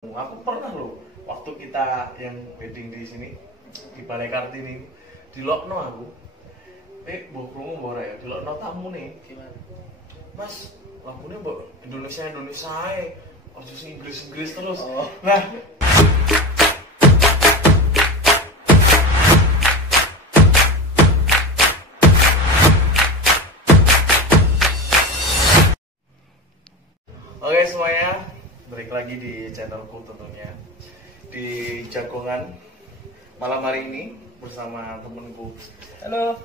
Aku pernah loh waktu kita yang wedding di sini di Balai Kartini di Lokno aku. Mbok krungu mbok ora ya, di Lokno tamu nih. Gimana? Mas, lagunya mbok Indonesia ae. Ojo sing Inggris terus. Oh. Nah, oke semuanya, balik lagi di channelku tentunya di Jagongan malam hari ini bersama temenku. Halo.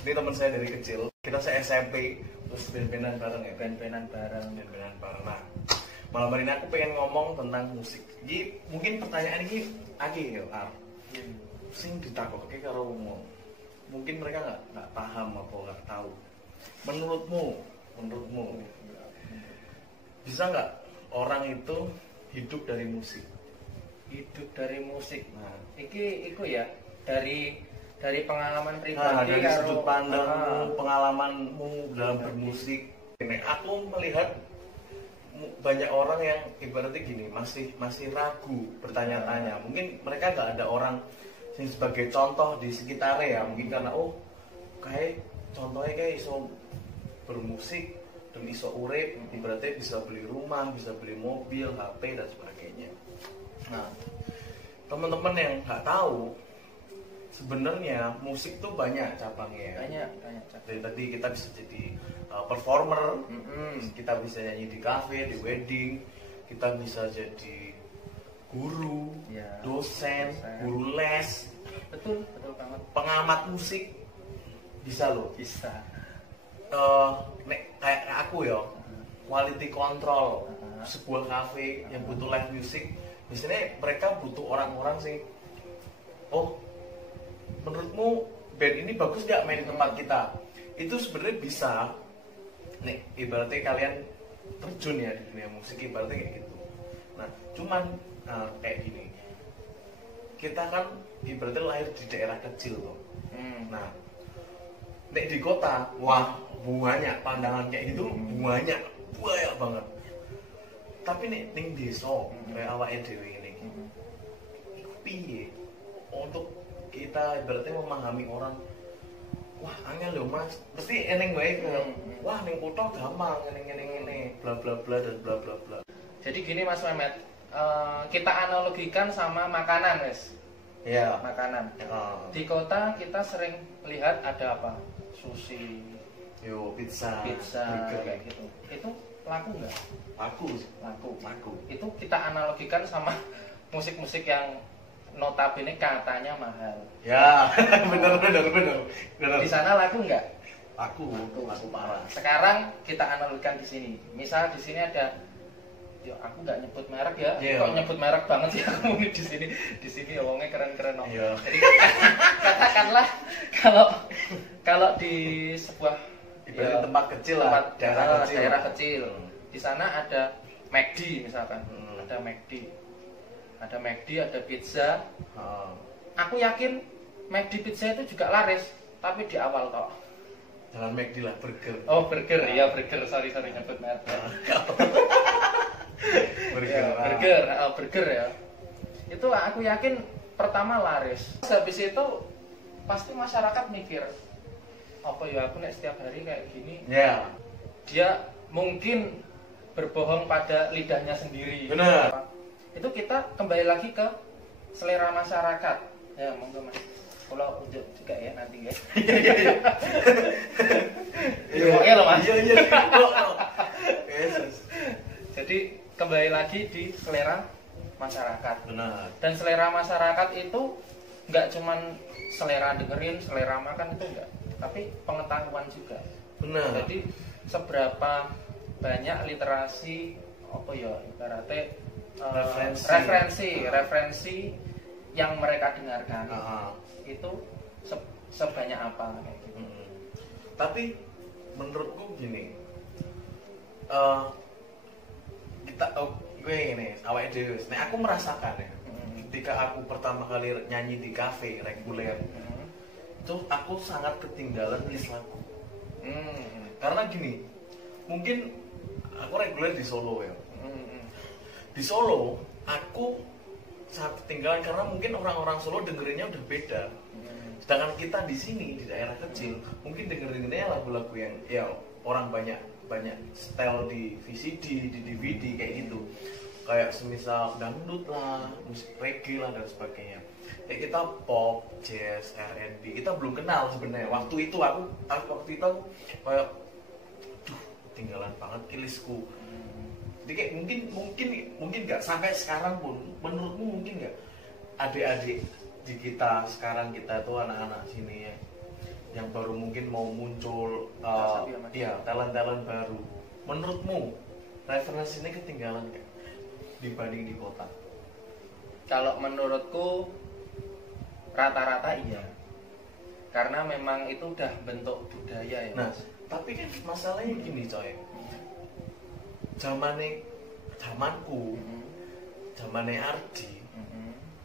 Ini teman saya dari kecil, kita SMP terus band-bandan bareng ya, Band-bandan bareng. band-bandan bareng. Nah, malam hari ini aku pengen ngomong tentang musik. Jadi mungkin pertanyaan ini lagi ya, sing ditakokke karo umum. Mungkin mereka nggak paham apa nggak tahu. Menurutmu bisa nggak orang itu hidup dari musik? Hidup dari musik. Nah, Iku ya dari pengalaman pribadi dari karo sudut pandangmu, pengalamanmu dalam bermusik. Ini aku melihat banyak orang yang ibaratnya gini, masih ragu, bertanya-tanya. Mungkin mereka nggak ada orang yang sebagai contoh di sekitarnya ya. Mungkin karena kayak contohnya kayak iso bermusik dan iso urip, ibaratnya bisa beli rumah, bisa beli mobil, HP dan sebagainya. Nah, teman-teman yang nggak tahu, sebenarnya musik tuh banyak cabangnya. banyak. Dari tadi kita bisa jadi performer, kita bisa nyanyi di cafe, di wedding, kita bisa jadi guru, Ya, dosen, dosen. guru les, Betul banget. pengamat musik, bisa loh. Bisa. Kayak aku ya, quality control Uh-huh. sebuah cafe yang butuh live music, biasanya mereka butuh orang-orang sih. Oh, menurutmu band ini bagus nggak main di tempat kita? Itu sebenarnya bisa. Nih, ibaratnya kalian terjun ya di dunia musik, ibaratnya kayak gitu. Nah, cuman kayak gini. Kita kan ibaratnya lahir di daerah kecil loh. Nah, nek di kota, wah banyak pandangan kayak gitu, banyak banget. Tapi ning desa, kayak awake dhewe ngene iki. Iku piye untuk kita ibaratnya memahami orang, wah angel lho Mas, mesti eneng wae wah ning kota gampang ngene bla bla bla dan bla bla bla. Jadi gini Mas Mehmet, kita analogikan sama makanan, Mas. Ya. Makanan. Di kota kita sering lihat ada apa? Sushi, Pizza, kayak burger. gitu. Itu laku nggak? Laku. Itu kita analogikan sama musik-musik yang notabene katanya mahal. Ya, benar. Di sana laku nggak? Laku parah. Sekarang kita analogikan di sini. Misal di sini ada, ya aku nggak nyebut merek ya. Yeah. Kok nyebut merek banget ya kamu di sini omongnya keren-keren. Yeah. Jadi katakanlah kalau di sebuah Ibaratnya tempat kecil lah, daerah kecil. Di sana ada McD misalkan. Ada McD, ada pizza. Aku yakin McD pizza itu juga laris, tapi di awal kok. Jangan McD lah, burger. Oh, burger. Ya, burger. Sorry nyebut merek. Burger ya. Itu aku yakin pertama laris. Habis itu pasti masyarakat mikir, apa ya aku nek setiap hari kayak gini. Ya. Dia mungkin berbohong pada lidahnya sendiri. Benar. Itu kita kembali lagi ke selera masyarakat. Ya, monggo Mas. Kalau unjuk juga ya nanti ya. Iya loh Mas. Iya. Yesus. Jadi kembali lagi di selera masyarakat. Benar. Dan selera masyarakat itu nggak cuman selera dengerin, selera makan itu enggak, tapi pengetahuan juga. Benar. Jadi seberapa banyak literasi apa ya ibaratnya referensi yang mereka dengarkan itu sebanyak apa kayak gitu. Tapi menurutku gini, kita ini awake dhewe. Nek aku merasakan ya, ketika aku pertama kali nyanyi di kafe reguler, itu aku sangat ketinggalan list lagu. Karena gini, mungkin aku reguler di Solo ya. Di Solo aku sangat ketinggalan karena mungkin orang-orang Solo dengerinnya udah beda. Sedangkan kita di sini di daerah kecil mungkin dengerinnya lagu-lagu yang ya orang banyak style di VCD, di DVD kayak gitu. Kayak semisal dangdut lah, musik reggae lah dan sebagainya. Kayak kita pop, jazz, R&B kita belum kenal sebenarnya. Waktu itu aku kayak tinggalan banget kilisku. Jadi kayak mungkin nggak sampai sekarang pun menurutmu mungkin nggak adik-adik di kita sekarang kita tuh anak-anak sini ya yang baru mungkin mau muncul talent baru, menurutmu referensinya ketinggalan nggak dibanding di kota? Kalau menurutku rata-rata iya, karena memang itu udah bentuk budaya ya. Nah, tapi kan masalahnya gini coy, zamanku zamannya Ardi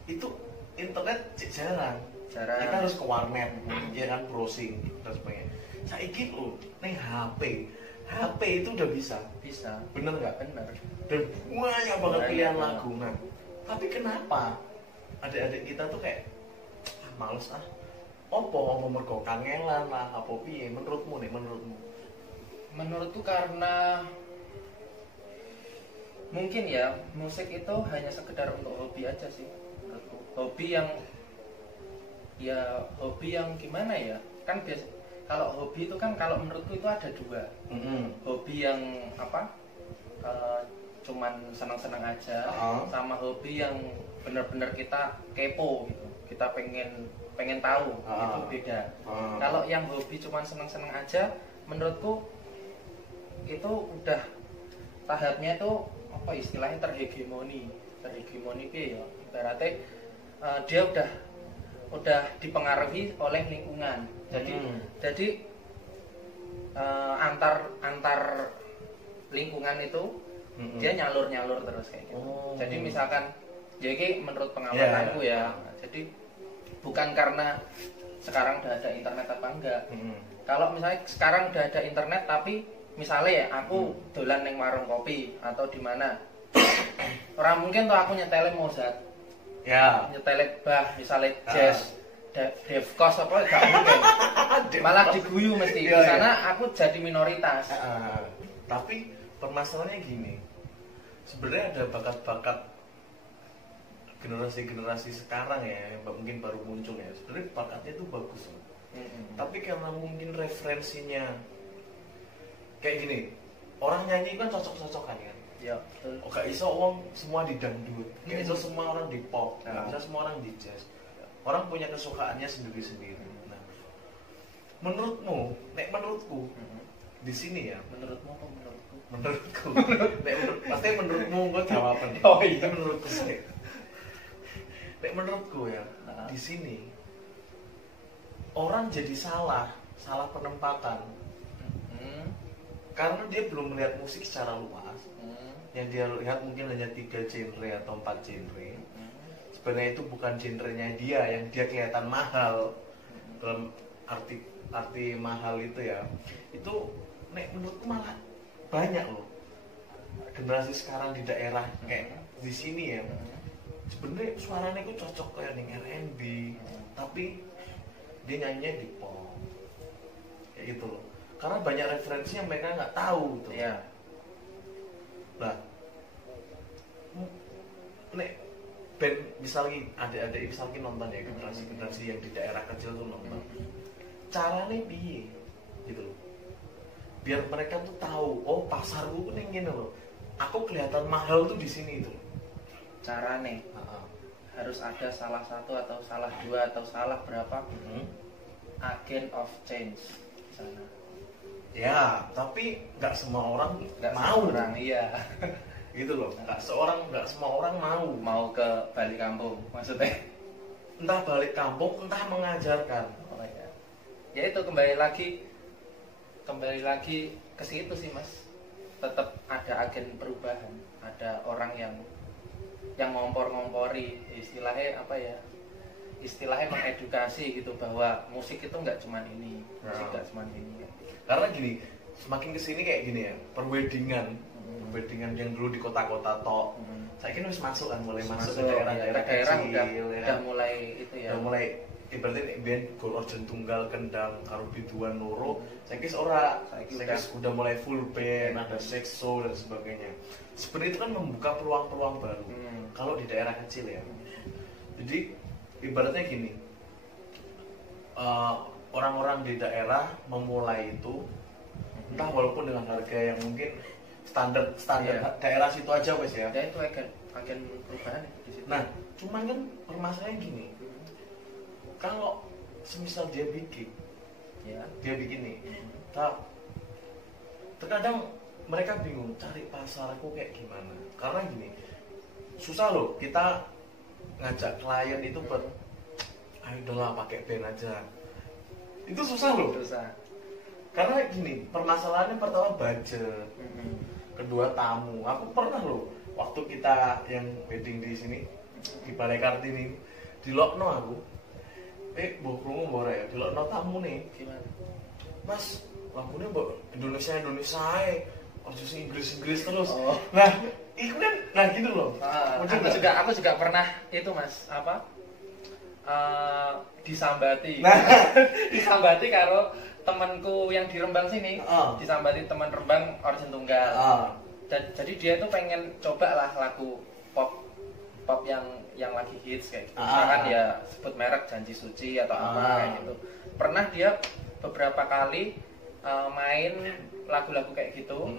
itu internet jarang. Kita harus ke warnet, ya kan, browsing dan sebagainya. Saiki lo neng HP itu udah bisa, bener nggak? Bener. Dan banyak banget pilihan lagu. Nah, tapi kenapa adik-adik kita tuh kayak males opo mergo kangelan lah, apa piye? Menurutmu? Menurutku karena mungkin ya musik itu hanya sekedar untuk hobi aja sih menurutku. Hobi yang gimana ya, kan biasa kalau hobi itu kan, kalau menurutku itu ada dua. Hobi yang cuman senang-senang aja, sama hobi yang benar-benar kita kepo gitu, kita pengen tahu, itu beda. Kalau yang hobi cuman senang-senang aja, menurutku itu udah tahapnya itu apa istilahnya terhegemoni ya, ibaratnya dia udah dipengaruhi oleh lingkungan. Jadi antar lingkungan itu dia nyalur terus kayak gitu. Jadi misalkan jadi menurut pengamatanku ya, jadi bukan karena sekarang udah ada internet apa enggak. Kalau misalnya sekarang udah ada internet tapi misalnya ya aku dolan neng warung kopi atau di mana, orang mungkin tuh aku nyetelin Mozart, nyetelin Bach, misalnya jazz, Dave Koz apa gak mungkin. Malah diguyu mesti. Di sana aku jadi minoritas. Tapi permasalahannya gini, sebenarnya ada bakat-bakat generasi sekarang ya yang mungkin baru muncul ya, sebenarnya bakatnya itu bagus. Tapi karena mungkin referensinya kayak gini, orang nyanyi kan cocok-cocokan kan. Ya, gak iso wong semua di dangdut, gak iso semua orang di pop, gak bisa semua orang di jazz. Orang punya kesukaannya sendiri-sendiri. Nah, menurutku di sini ya. Menurutku. Pasti menurutmu gue jawaban. Oh iya, menurutku sih. Menurutku ya, di sini orang jadi salah penempatan. Karena dia belum melihat musik secara luas. Yang dia lihat mungkin hanya 3 genre atau 4 genre. Sebenarnya itu bukan genrenya dia, yang dia kelihatan mahal. Dalam arti mahal itu ya. Itu menurutku malah banyak loh generasi sekarang di daerah kayak di sini ya. Sebenarnya suaranya itu cocok kayak dengan R&B, tapi dia nyanyinya di pop. Kayak gitu loh. Karena banyak referensi yang mereka nggak tahu tuh. Ya. Nah, band misalnya adik-adik misalnya nonton ya, generasi yang di daerah kecil tuh nonton. Caranya piye gitu loh. Biar mereka tuh tahu, oh pasarku tuh gini loh. Aku kelihatan mahal tuh di sini tuh. Caranya harus ada salah satu atau salah dua atau salah berapa agent of change di sana. Ya, tapi nggak semua orang mau. Iya. Gitu loh. Nggak semua orang mau ke balik kampung maksudnya. Entah balik kampung, entah mengajarkan. Oh ya. Ya itu kembali lagi ke situ sih Mas. Tetap ada agen perubahan, ada orang yang ngompori istilahnya apa ya? Istilahnya mengedukasi gitu bahwa musik itu nggak cuma ini, musik nggak cuma ini. Karena gini, semakin kesini kayak gini ya, perweddingan yang dulu di kota-kota tok, saya kira harus masuk kan, mulai masuk ke daerah kecil, udah mulai itu ya. Udah mulai ibaratnya ben gol orjen tunggal kendang karo biduan loro, saya kira udah mulai full band, ada sekso dan sebagainya. Sebenarnya itu kan membuka peluang-peluang baru. Kalau di daerah kecil ya. Jadi ibaratnya gini, orang-orang di daerah memulai itu entah walaupun dengan harga yang mungkin standar daerah situ aja wes ya. Ya itu agen perubahan di situ. Nah, cuman kan permasalahannya gini. Kalau semisal dia bikin nih, terkadang mereka bingung cari pasarku kayak gimana. Karena gini, susah loh kita ngajak klien itu buat ayo udahlah pakai band aja. Itu susah loh. Susah. Karena gini, permasalahannya pertama budget, kedua tamu. Aku pernah loh waktu kita yang wedding di sini di Balai Kartini di Lokno aku, bohong mbok ya, di Lokno tamu nih. Gimana? Mas, lagunya mbok Indonesia ae. Harus Inggris terus. Oh. Nah, itu kan gitu loh. Aku juga pernah itu Mas, disambati. Nah, disambati karo temanku yang di Rembang sini. Disambati teman Rembang origin tunggal. Jadi dia itu pengen coba lah lagu pop yang lagi hits kayak gitu. Misalkan dia sebut merek Janji Suci atau apa kayak gitu. Pernah dia beberapa kali main lagu-lagu kayak gitu.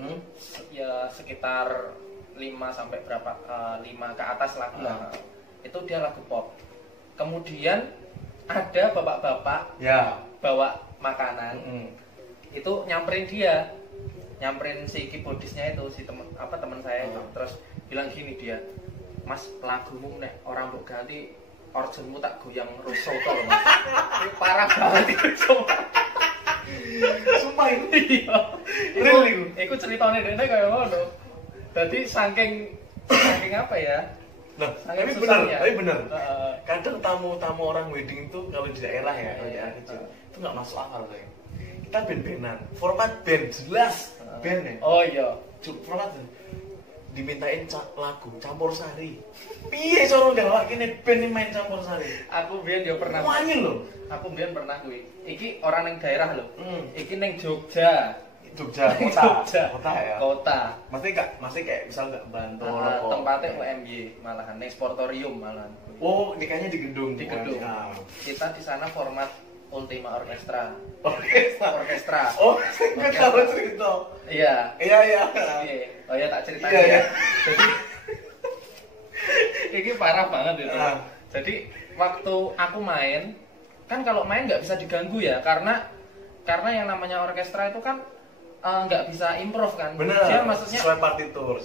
Ya sekitar 5 sampai berapa 5 ke atas lagu lah. Itu dia lagu pop. Kemudian ada bapak-bapak bawa makanan. Itu nyamperin si keyboardisnya itu, si temen saya itu. Terus bilang gini dia, Mas, lagumu nek orang mbok ganti orjenmu tak goyang Rosoto loh Mas. Ini parah banget itu sumpah. Sumpah ini. Real itu. Iku ceritane dene kaya ngono. Dadi saking apa ya? Nah, tapi benar. Kadang tamu orang wedding itu kalau di daerah ya, kalau di daerah kecil itu nggak masuk akal saya. Kita band-bandan, format band jelas band ya. Oh iya, format dimintain lagu campur sari. Piye cara galak kene band main campur sari? Aku biyen yo pernah. Wangi lho. Aku biyen pernah kuwi. Iki orang ning daerah lho. Iki ning Jogja. Kota ya. Kota. Masih kayak misal nggak Bantul. Tempatnya UMY malahan ning Sportorium malahan. Oh, nikahnya di gedung. Kita di sana format Ultima Orkestra. Orkestra. Oh, enggak tahu cerita. Iya. Oh ya tak ceritain ya. Jadi ini parah banget itu. Jadi waktu aku main, kan kalau main nggak bisa diganggu ya, karena yang namanya orkestra itu kan nggak bisa improv kan. Bener. Dia maksudnya sesuai partitur.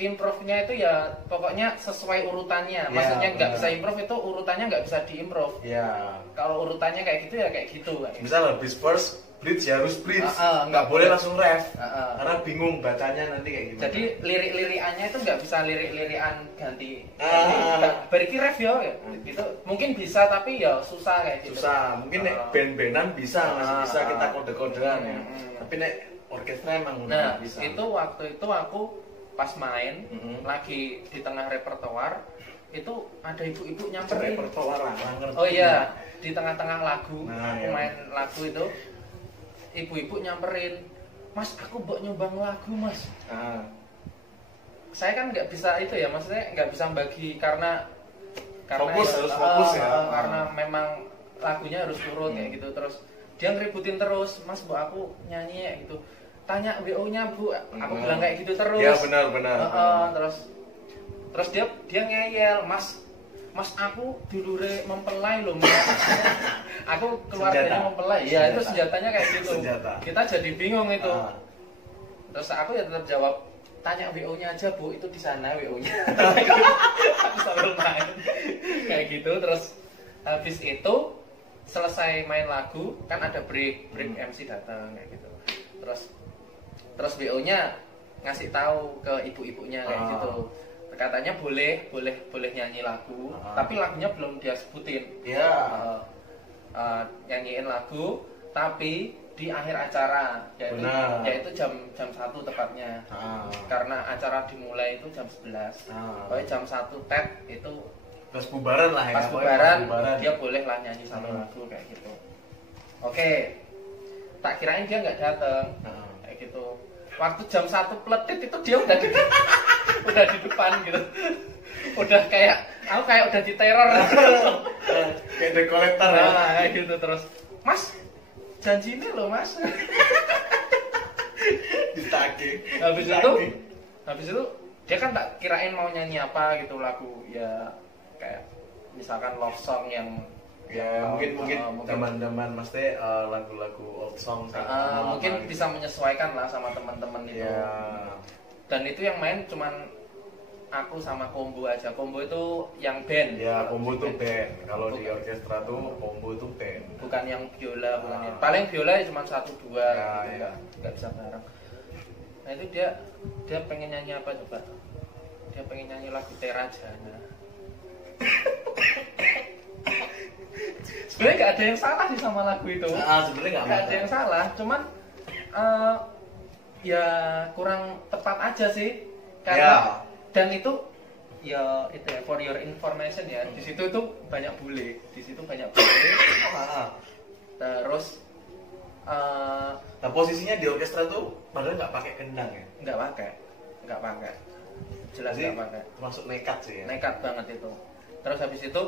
Improvnya itu ya pokoknya sesuai urutannya. Maksudnya nggak bisa improv itu urutannya nggak bisa diimprov. Iya. Kalau urutannya kayak gitu ya kayak gitu. Misal habis first bridge ya harus bridge. Nggak boleh langsung ref. Karena bingung bacanya nanti kayak gimana. Jadi lirik-lirikannya itu nggak bisa lirik-lirikan ganti. Berarti ref ya gitu. Mungkin bisa tapi ya susah kayak gitu. Susah. Mungkin band-bandan bisa, masih bisa kita kode-kodean ya. Tapi nek orkestra emang nggak bisa. Itu waktu itu aku pas main lagi di tengah repertoar itu ada ibu-ibu nyamperin. Repertoar Oh iya, di tengah-tengah lagu aku main lagu itu ibu-ibu nyamperin, Mas aku mbok nyumbang lagu Mas. Saya kan nggak bisa itu ya, maksudnya nggak bisa bagi karena fokus ya. Karena memang lagunya harus turun kayak gitu. Terus dia ngeributin terus, Mas mbok aku nyanyi ya gitu. Tanya WO-nya Bu, aku bilang kayak gitu terus. Ya benar. Terus dia ngeyel, Mas aku dulure mempelai loh Mas. Aku keluarganya mempelai. Ya itu senjatanya kayak gitu. Kita jadi bingung itu. Terus aku ya tetap jawab, tanya WO-nya aja Bu, itu di sana WO-nya. Aku sambil main kayak gitu. Terus habis itu selesai main lagu kan ada break MC datang kayak gitu. Terus WO-nya ngasih tahu ke ibu-ibunya kayak gitu. Katanya boleh nyanyi lagu, tapi lagunya belum dia sebutin. Iya. Nyanyiin lagu, tapi di akhir acara, yaitu jam 1 tepatnya. Karena acara dimulai itu jam 11. Pokoknya jam 1 tet itu pas bubaran lah ya. Pas bubaran dia boleh lah nyanyi satu lagu kayak gitu. Oke. Tak kirain dia nggak datang. Kayak gitu. Waktu jam 1 peletit itu dia udah udah di depan gitu. Udah kayak aku kayak udah diteror. Kayak dekolektor ya. Kayak gitu terus. Mas, janji ini loh Mas. Ditagih. Habis itu dia kan tak kirain mau nyanyi apa gitu lagu ya kayak misalkan love song yang ya mungkin zaman-zaman mesti lagu-lagu old song mungkin bisa menyesuaikan lah sama teman-teman itu. Dan itu yang main cuman aku sama Combo aja. Combo itu yang band. Ya, Combo itu band. Kalau di orkestra tuh Combo itu band. Bukan yang biola, bukan yang. Paling biola ya cuma 1-2 gitu, enggak bisa bareng. Nah, itu dia pengen nyanyi apa coba? Dia pengen nyanyi lagu Terajana. Sebenarnya nggak ada yang salah sih sama lagu itu. Sebenarnya nggak ada yang salah, cuman ya kurang tepat aja sih. Karena dan itu ya for your information ya. Di situ tuh banyak bule, Terus nah posisinya di orkestra tuh padahal nggak pakai kendang ya? Nggak pakai. Jelas nggak pakai. Termasuk nekat sih ya? Nekat banget itu. Terus habis itu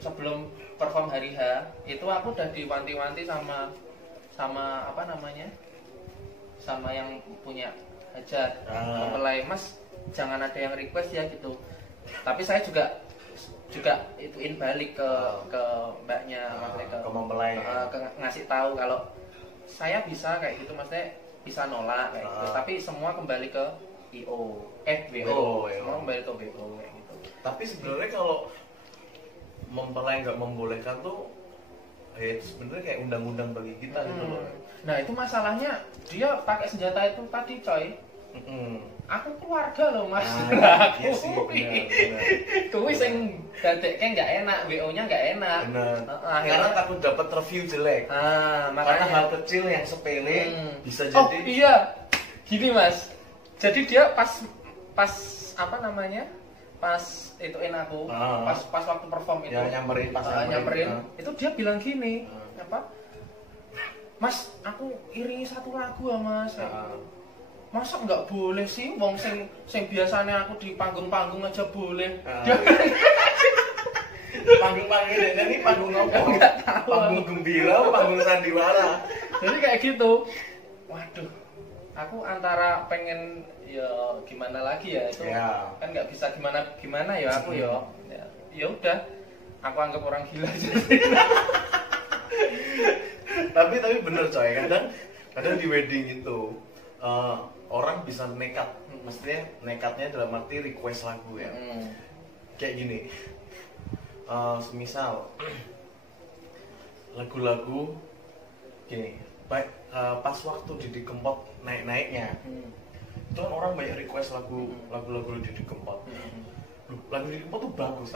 sebelum perform hari H itu aku udah diwanti-wanti sama apa namanya, sama yang punya hajat mempelai, Mas jangan ada yang request ya gitu. Tapi saya juga ituin balik ke mbaknya, maksudnya ke mempelai, ngasih tahu kalau saya bisa kayak gitu, maksudnya bisa nolak kayak gitu. Tapi semua kembali ke WO semua kembali ke WO kayak gitu. Tapi sebenarnya kalau mempelai nggak membolehkan tuh sebenarnya kayak undang-undang bagi kita gitu loh. Nah itu masalahnya dia pakai senjata itu tadi coy. Aku keluarga loh Mas. Iya sih, benar. Kuwi sing dadeknya nggak enak, WO-nya nggak enak. Karena takut dapat review jelek. Makanya karena hal kecil yang sepele bisa jadi. Oh iya, gini Mas. Jadi dia pas apa namanya? Pas ituin aku, pas waktu perform itu. Ya, nyamperin itu dia bilang gini, apa? Mas, aku iringi satu lagu ya Mas. Masa nggak boleh sih, wong sing biasanya aku di panggung-panggung aja boleh. Panggung-panggung ini panggung apa? Panggung gembira, panggung sandiwara. Jadi kayak gitu. Waduh, aku antara pengen ya gimana lagi ya itu kan nggak bisa gimana ya aku ya udah aku anggap orang gila aja. tapi bener coy, kadang di wedding itu orang bisa nekat, mestinya nekatnya dalam arti request lagu ya. Kayak gini, semisal lagu-lagu gini, pas waktu Didi Kempot naik-naiknya, itu kan orang banyak request lagu-lagu Didi Kempot. Lagu Didi Kempot tuh bagus.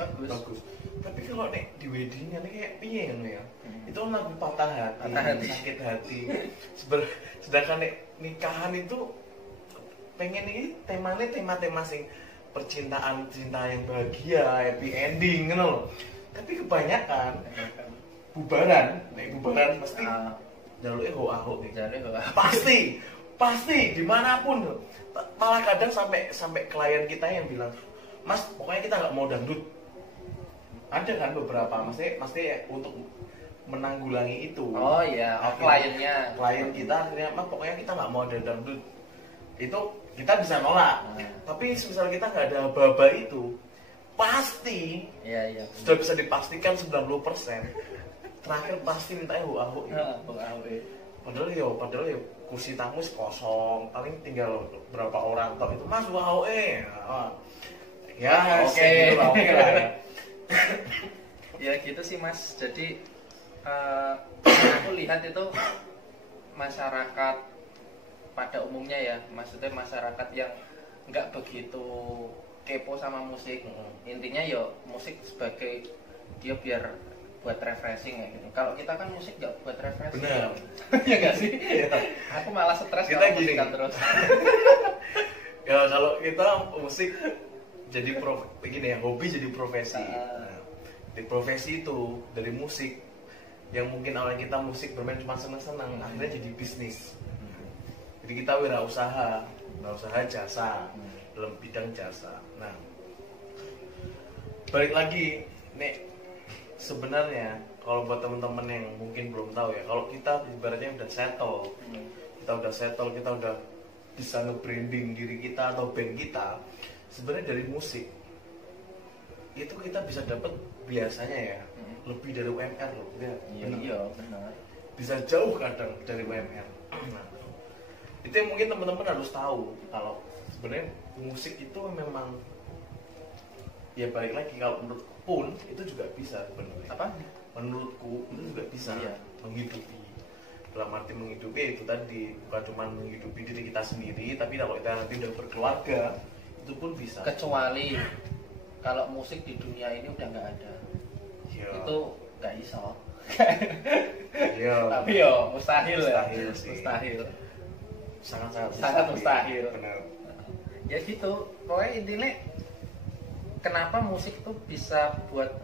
Tapi kalau nek di weddingnya nih kayak piye ya? Itu kan lagu patah hati, sakit hati. Sedangkan nek nikahan itu pengen ini temanya tema sing percintaan, cinta yang bahagia, happy ending gitu loh. Tapi kebanyakan bubaran pasti jalurnya ho-ho nih. Pasti dimanapun. Malah kadang sampai klien kita yang bilang, Mas pokoknya kita nggak mau dangdut. Ada kan beberapa, mesti untuk menanggulangi itu. Oh iya, klien kita akhirnya, Mas pokoknya kita nggak mau ada dangdut. Itu kita bisa nolak. Tapi misalnya kita nggak ada aba-aba itu, pasti sudah bisa dipastikan 90% terakhir pasti mintanya ho-ho. Padahal ya kursi tamu kosong, paling tinggal berapa orang toh itu Mas ho-ho ya oke lah ya. Ya gitu sih Mas. Jadi aku lihat itu masyarakat pada umumnya ya, maksudnya masyarakat yang nggak begitu kepo sama musik. Intinya ya musik sebagai dia biar buat refreshing kayak gitu. Kalau kita kan musik nggak buat refreshing. Benar. Ya nggak sih? Ya. Aku malah stres Kita kalau gini. musikan terus. Ya kalau kita musik jadi begini ya, hobi jadi profesi. Nah, di profesi itu dari musik yang mungkin awalnya kita musik bermain cuma senang-senang, akhirnya jadi bisnis. Jadi kita wirausaha jasa dalam bidang jasa. Nah, balik lagi nih, sebenarnya kalau buat teman-teman yang mungkin belum tahu ya, kalau kita ibaratnya udah settle, kita udah bisa nge-branding diri kita atau band kita, sebenarnya dari musik itu kita bisa dapat biasanya ya lebih dari UMR loh. Iya, benar. Bisa jauh kadang dari UMR. Nah, itu yang mungkin teman-teman harus tahu, kalau sebenarnya musik itu memang ya balik lagi, kalau menurut pun itu juga bisa sebenarnya. Apa? Menurutku itu juga bisa menghidupi. Dalam arti menghidupi ya itu tadi, bukan cuma menghidupi diri kita sendiri, tapi kalau kita nanti udah berkeluarga itu pun bisa. Kecuali kalau musik di dunia ini udah nggak ada, itu nggak iso. Tapi yo mustahil sih. Mustahil. Sangat mustahil. Benar. Ya gitu. Pokoknya intinya kenapa musik itu bisa buat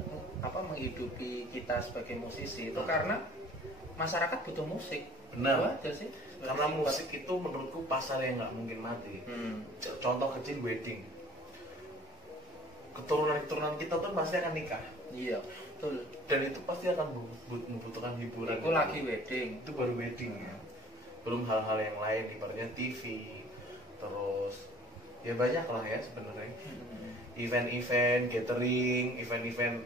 menghidupi kita sebagai musisi itu karena masyarakat butuh musik. Benar. Aja sih. Karena musik itu menurutku pasar yang nggak mungkin mati. Contoh kecil wedding. Keturunan kita tuh pasti akan nikah. Iya, betul. Dan itu pasti akan membutuhkan hiburan. Itu lagi wedding. Itu baru wedding ya. Belum hal-hal yang lain, ibaratnya TV, terus ya banyak lah ya sebenarnya. Event-event, catering, event-event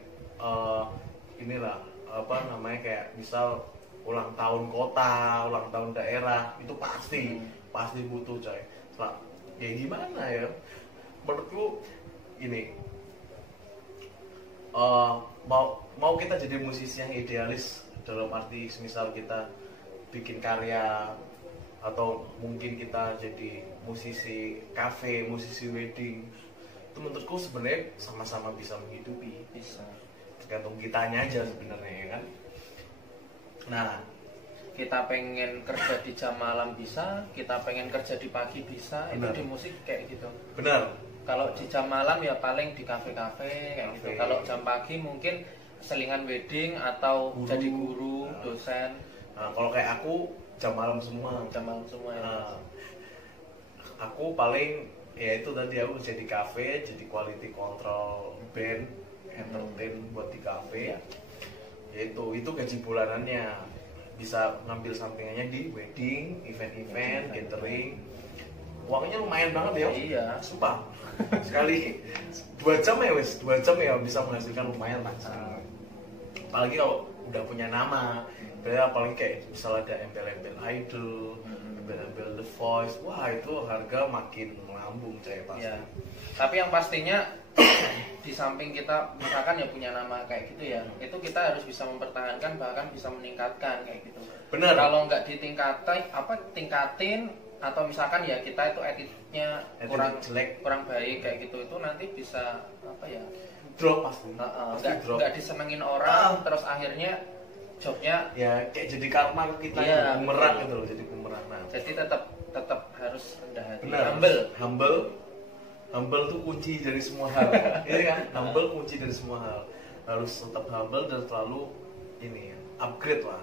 inilah apa namanya, kayak misal ulang tahun kota, ulang tahun daerah, itu pasti butuh coy. Ya gimana ya? Menurutku ini mau kita jadi musisi yang idealis dalam arti misal kita bikin karya, atau mungkin kita jadi musisi kafe, musisi wedding, itu menurutku sebenarnya sama-sama bisa menghidupi. Bisa. Tergantung kitanya aja sebenarnya ya kan. Nah, kita pengen kerja di jam malam bisa, kita pengen kerja di pagi bisa. Benar. Itu di musik kayak gitu. benar. Kalau di jam malam ya paling di kafe-kafe kayak gitu. Kalau jam pagi mungkin selingan wedding atau jadi guru, dosen. Nah, kalau kayak aku jam malam semua. Jam malam semua ya. Nah, aku paling ya itu tadi, aku jadi kafe, jadi quality control band, entertain buat di kafe. Ya itu gaji bulanannya, bisa ngambil sampingannya di wedding, event-event, catering. Uangnya lumayan banget ya. Iya. Sumpah. Sekali 2 jam ya wes, 2 jam ya bisa menghasilkan lumayan lah. Apalagi kalau udah punya nama. Apalagi kayak misalnya ada embel-embel Idol, embel-embel The Voice, wah itu harga makin melambung coy pasti. Ya. Tapi yang pastinya di samping kita misalkan ya punya nama kayak gitu ya, itu kita harus bisa mempertahankan, bahkan bisa meningkatkan kayak gitu. Benar. Kalau nggak tingkatin atau misalkan ya kita itu editnya kurang jelek, kurang baik kayak gitu, itu nanti bisa drop pasti. Nggak disenengin orang, terus akhirnya jobnya ya kayak jadi karma kita yang bumerang gitu loh, jadi bumerang. Nah, jadi tetap harus rendah hati. Benar. Humble tuh kunci dari semua hal. Iya kan? Humble kunci dari semua hal. Harus tetap humble dan selalu ini upgrade lah.